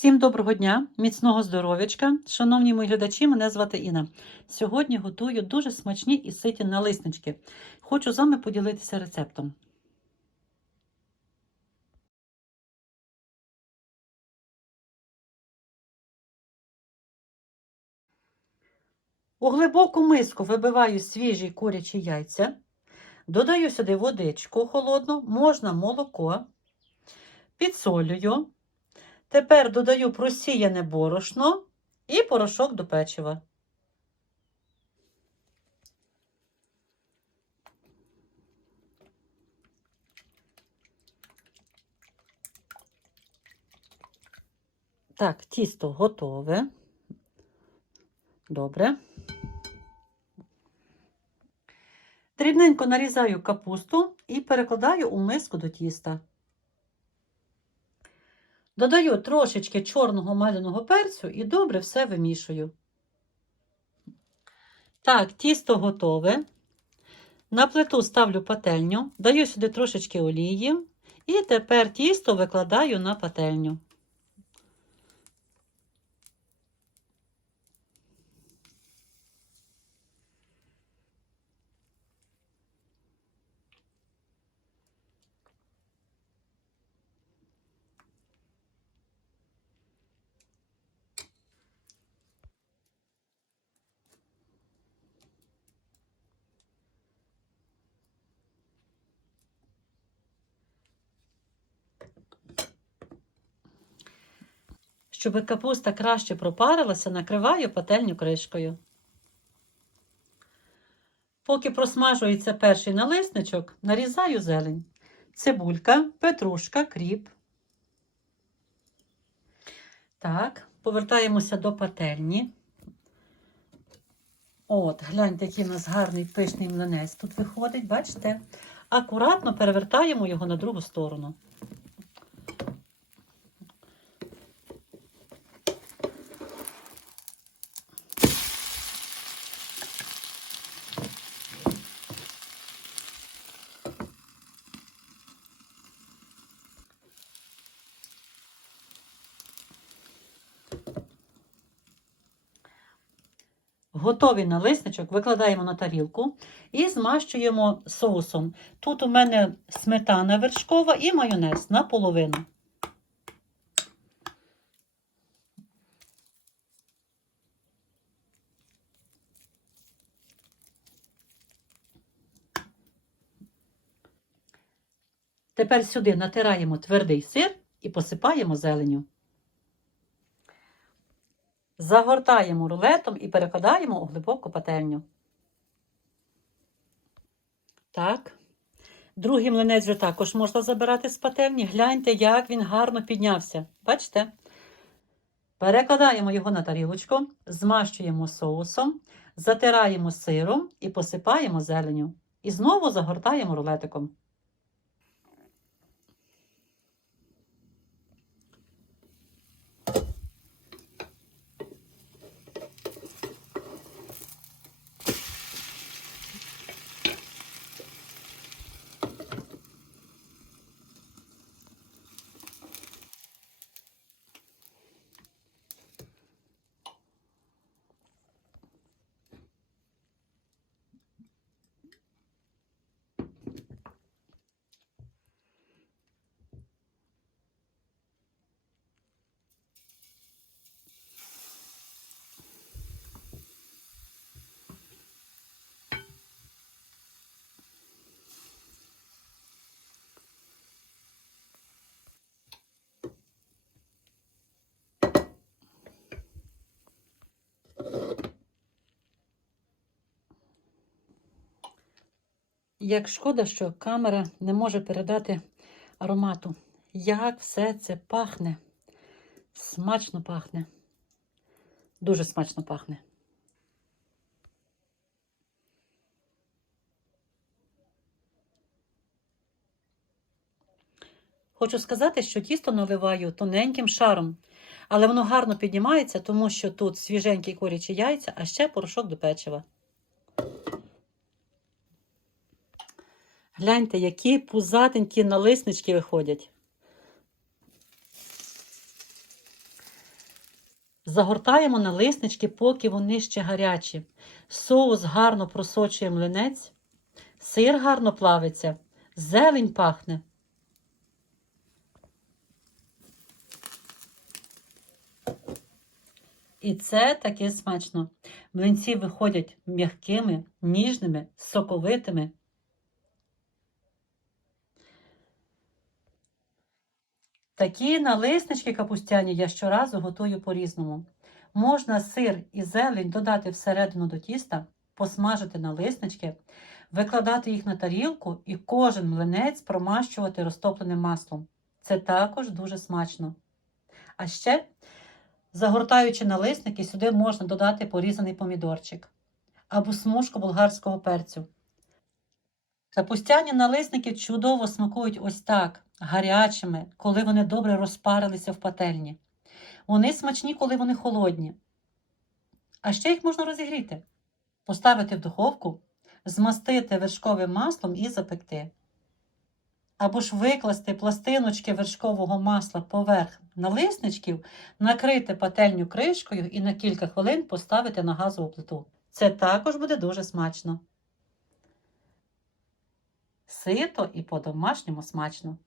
Всім доброго дня, міцного здоров'ячка. Шановні мої глядачі, мене звати Інна. Сьогодні готую дуже смачні і ситі налиснички. Хочу з вами поділитися рецептом. У глибоку миску вибиваю свіжі курячі яйця, додаю сюди водичку холодну, можна молоко, підсолюю. Тепер додаю просіяне борошно і порошок до печива. Так, тісто готове. Добре. Дрібненько нарізаю капусту і перекладаю у миску до тіста. Додаю трошечки чорного маляного перцю і добре все вимішую. Так, тісто готове. На плиту ставлю пательню, даю сюди трошечки олії, і тепер тісто викладаю на пательню. Щоб капуста краще пропарилася, накриваю пательню кришкою. Поки просмажується перший налисничок, нарізаю зелень. Цибулька, петрушка, кріп. Так, повертаємося до пательні. От, гляньте, який у нас гарний пишний млинець тут виходить, бачите? Акуратно перевертаємо його на другу сторону. Готовий налисничок викладаємо на тарілку і змащуємо соусом. Тут у мене сметана вершкова і майонез наполовину. Тепер сюди натираємо твердий сир і посипаємо зеленю. Загортаємо рулетом і перекладаємо у глибоку пательню. Так. Другий млинець вже також можна забирати з пательні. Гляньте, як він гарно піднявся. Бачите? Перекладаємо його на тарілочку, змащуємо соусом, затираємо сиром і посипаємо зеленю. І знову загортаємо рулетиком. Як шкода, що камера не може передати аромату. Як все це пахне. Смачно пахне. Дуже смачно пахне. Хочу сказати, що тісто наливаю тоненьким шаром, але воно гарно піднімається, тому що тут свіженькі курячі яйця, а ще порошок до печива. Гляньте, які пузатенькі налиснички виходять. Загортаємо на лиснички, поки вони ще гарячі. Соус гарно просочує млинець, сир гарно плавиться, зелень пахне. І це таке смачно. Млинці виходять м'якими, ніжними, соковитими. Такі налиснички капустяні я щоразу готую по-різному. Можна сир і зелень додати всередину до тіста, посмажити налиснички, викладати їх на тарілку і кожен млинець промащувати розтопленим маслом. Це також дуже смачно. А ще, загортаючи налисники, сюди можна додати порізаний помідорчик або смужку болгарського перцю. Капустяні налисники чудово смакують ось так, гарячими, коли вони добре розпарилися в пательні. Вони смачні, коли вони холодні. А ще їх можна розігріти, поставити в духовку, змастити вершковим маслом і запекти. Або ж викласти пластиночки вершкового масла поверх налисничків, накрити пательню кришкою і на кілька хвилин поставити на газову плиту. Це також буде дуже смачно. Сито і по-домашньому смачно.